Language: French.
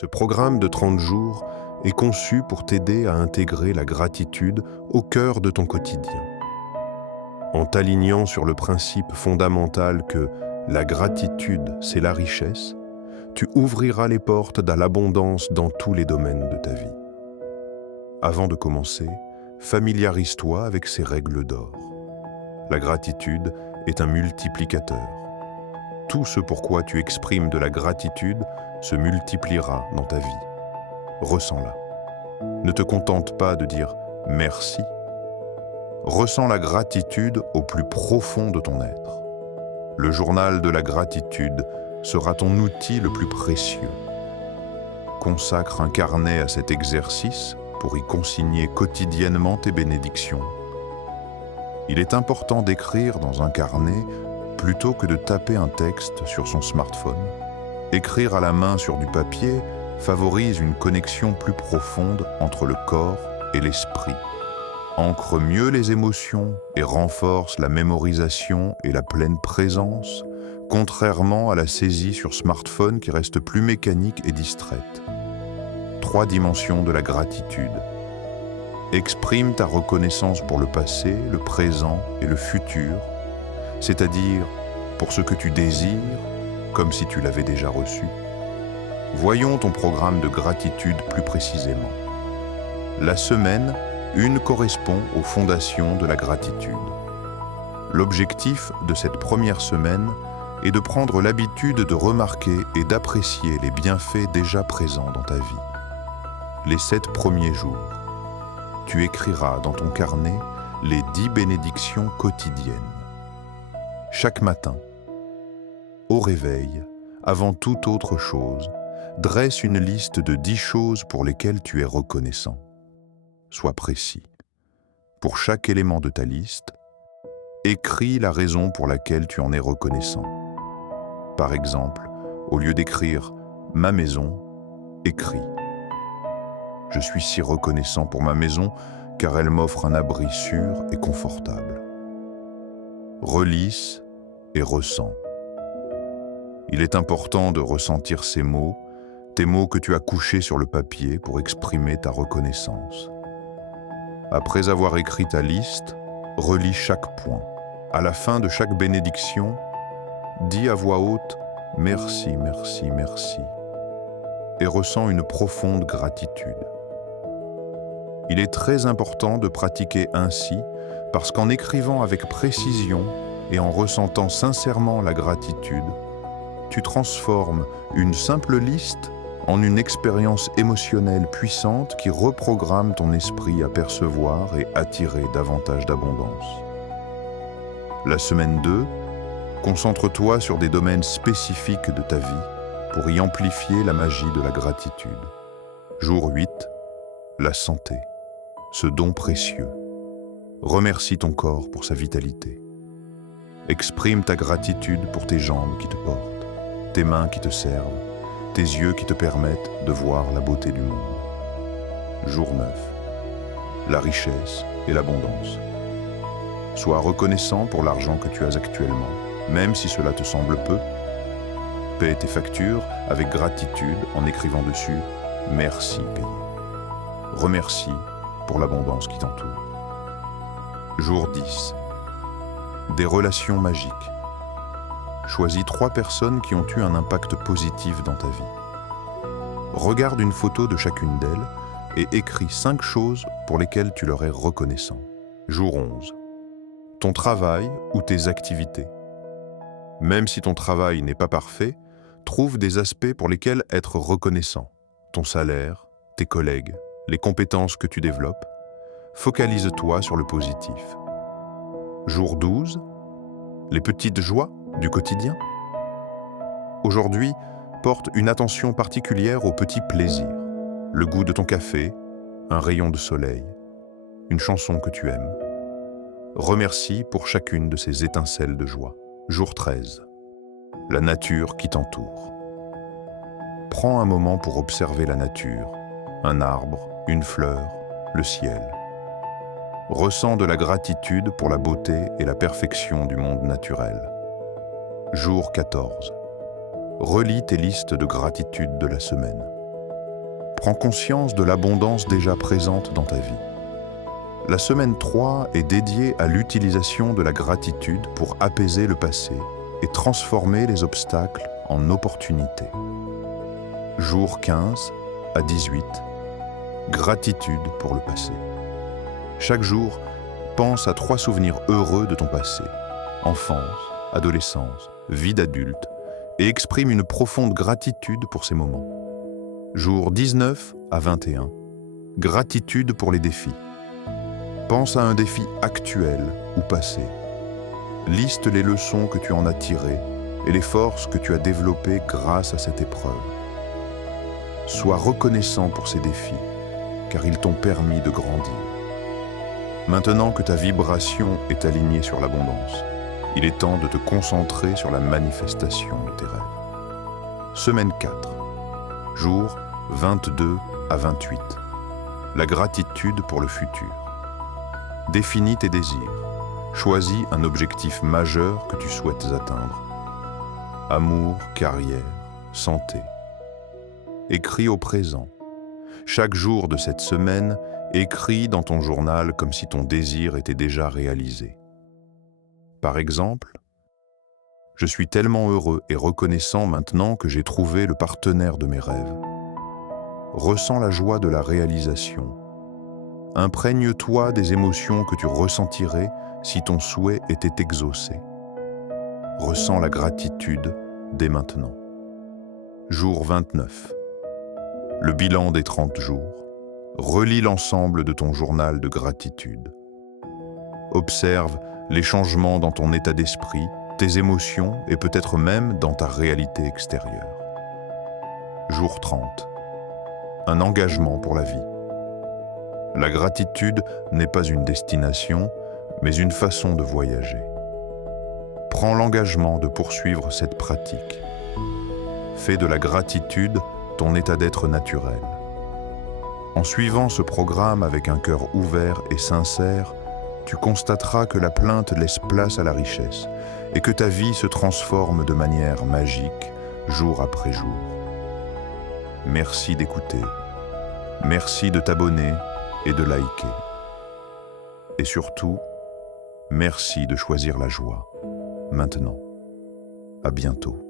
Ce programme de 30 jours est conçu pour t'aider à intégrer la gratitude au cœur de ton quotidien. En t'alignant sur le principe fondamental que la gratitude, c'est la richesse, tu ouvriras les portes de l'abondance dans tous les domaines de ta vie. Avant de commencer, familiarise-toi avec ces règles d'or. La gratitude est un multiplicateur. Tout ce pourquoi tu exprimes de la gratitude se multipliera dans ta vie. Ressens-la. Ne te contente pas de dire « merci ». Ressens la gratitude au plus profond de ton être. Le journal de la gratitude sera ton outil le plus précieux. Consacre un carnet à cet exercice pour y consigner quotidiennement tes bénédictions. Il est important d'écrire dans un carnet plutôt que de taper un texte sur son smartphone. Écrire à la main sur du papier favorise une connexion plus profonde entre le corps et l'esprit, ancre mieux les émotions et renforce la mémorisation et la pleine présence, contrairement à la saisie sur smartphone qui reste plus mécanique et distraite. 3 dimensions de la gratitude. Exprime ta reconnaissance pour le passé, le présent et le futur, c'est-à-dire pour ce que tu désires, comme si tu l'avais déjà reçu. Voyons ton programme de gratitude plus précisément. La semaine 1 correspond aux fondations de la gratitude. L'objectif de cette première semaine est de prendre l'habitude de remarquer et d'apprécier les bienfaits déjà présents dans ta vie. Les 7 premiers jours, tu écriras dans ton carnet les 10 bénédictions quotidiennes. Chaque matin, au réveil, avant toute autre chose, dresse une liste de 10 choses pour lesquelles tu es reconnaissant. Sois précis. Pour chaque élément de ta liste, écris la raison pour laquelle tu en es reconnaissant. Par exemple, au lieu d'écrire « ma maison », écris « Je suis si reconnaissant pour ma maison car elle m'offre un abri sûr et confortable. » Relisse et ressens. Il est important de ressentir ces mots, tes mots que tu as couchés sur le papier pour exprimer ta reconnaissance. Après avoir écrit ta liste, relis chaque point. À la fin de chaque bénédiction, dis à voix haute « Merci, merci, merci » et ressens une profonde gratitude. Il est très important de pratiquer ainsi parce qu'en écrivant avec précision et en ressentant sincèrement la gratitude, tu transformes une simple liste en une expérience émotionnelle puissante qui reprogramme ton esprit à percevoir et attirer davantage d'abondance. La semaine 2, concentre-toi sur des domaines spécifiques de ta vie pour y amplifier la magie de la gratitude. Jour 8, la santé, ce don précieux. Remercie ton corps pour sa vitalité. Exprime ta gratitude pour tes jambes qui te portent, tes mains qui te servent, tes yeux qui te permettent de voir la beauté du monde. Jour 9. La richesse et l'abondance. Sois reconnaissant pour l'argent que tu as actuellement, même si cela te semble peu. Paie tes factures avec gratitude en écrivant dessus « Merci payé ». Remercie pour l'abondance qui t'entoure. Jour 10. Des relations magiques. Choisis 3 personnes qui ont eu un impact positif dans ta vie. Regarde une photo de chacune d'elles et écris 5 choses pour lesquelles tu leur es reconnaissant. Jour 11. Ton travail ou tes activités. Même si ton travail n'est pas parfait, trouve des aspects pour lesquels être reconnaissant. Ton salaire, tes collègues, les compétences que tu développes. Focalise-toi sur le positif. Jour 12. Les petites joies du quotidien. Aujourd'hui, porte une attention particulière aux petits plaisirs. Le goût de ton café, un rayon de soleil, une chanson que tu aimes. Remercie pour chacune de ces étincelles de joie. Jour 13. La nature qui t'entoure. Prends un moment pour observer la nature, un arbre, une fleur, le ciel. Ressens de la gratitude pour la beauté et la perfection du monde naturel. Jour 14. Relis tes listes de gratitude de la semaine. Prends conscience de l'abondance déjà présente dans ta vie. La semaine 3 est dédiée à l'utilisation de la gratitude pour apaiser le passé et transformer les obstacles en opportunités. Jour 15 à 18, gratitude pour le passé. Chaque jour, pense à 3 souvenirs heureux de ton passé, enfance, adolescence, vie d'adulte, et exprime une profonde gratitude pour ces moments. Jour 19 à 21, gratitude pour les défis. Pense à un défi actuel ou passé. Liste les leçons que tu en as tirées et les forces que tu as développées grâce à cette épreuve. Sois reconnaissant pour ces défis, car ils t'ont permis de grandir. Maintenant que ta vibration est alignée sur l'abondance, il est temps de te concentrer sur la manifestation de tes rêves. Semaine 4, jours 22 à 28. La gratitude pour le futur. Définis tes désirs. Choisis un objectif majeur que tu souhaites atteindre. Amour, carrière, santé. Écris au présent. Chaque jour de cette semaine, écris dans ton journal comme si ton désir était déjà réalisé. Par exemple, « Je suis tellement heureux et reconnaissant maintenant que j'ai trouvé le partenaire de mes rêves. » Ressens la joie de la réalisation. Imprègne-toi des émotions que tu ressentirais si ton souhait était exaucé. Ressens la gratitude dès maintenant. Jour 29. Le bilan des 30 jours. Relis l'ensemble de ton journal de gratitude. Observe les changements dans ton état d'esprit, tes émotions et peut-être même dans ta réalité extérieure. Jour 30. Un engagement pour la vie. La gratitude n'est pas une destination, mais une façon de voyager. Prends l'engagement de poursuivre cette pratique. Fais de la gratitude ton état d'être naturel. En suivant ce programme avec un cœur ouvert et sincère, tu constateras que la plainte laisse place à la richesse et que ta vie se transforme de manière magique, jour après jour. Merci d'écouter. Merci de t'abonner et de liker. Et surtout, merci de choisir la joie, maintenant. À bientôt.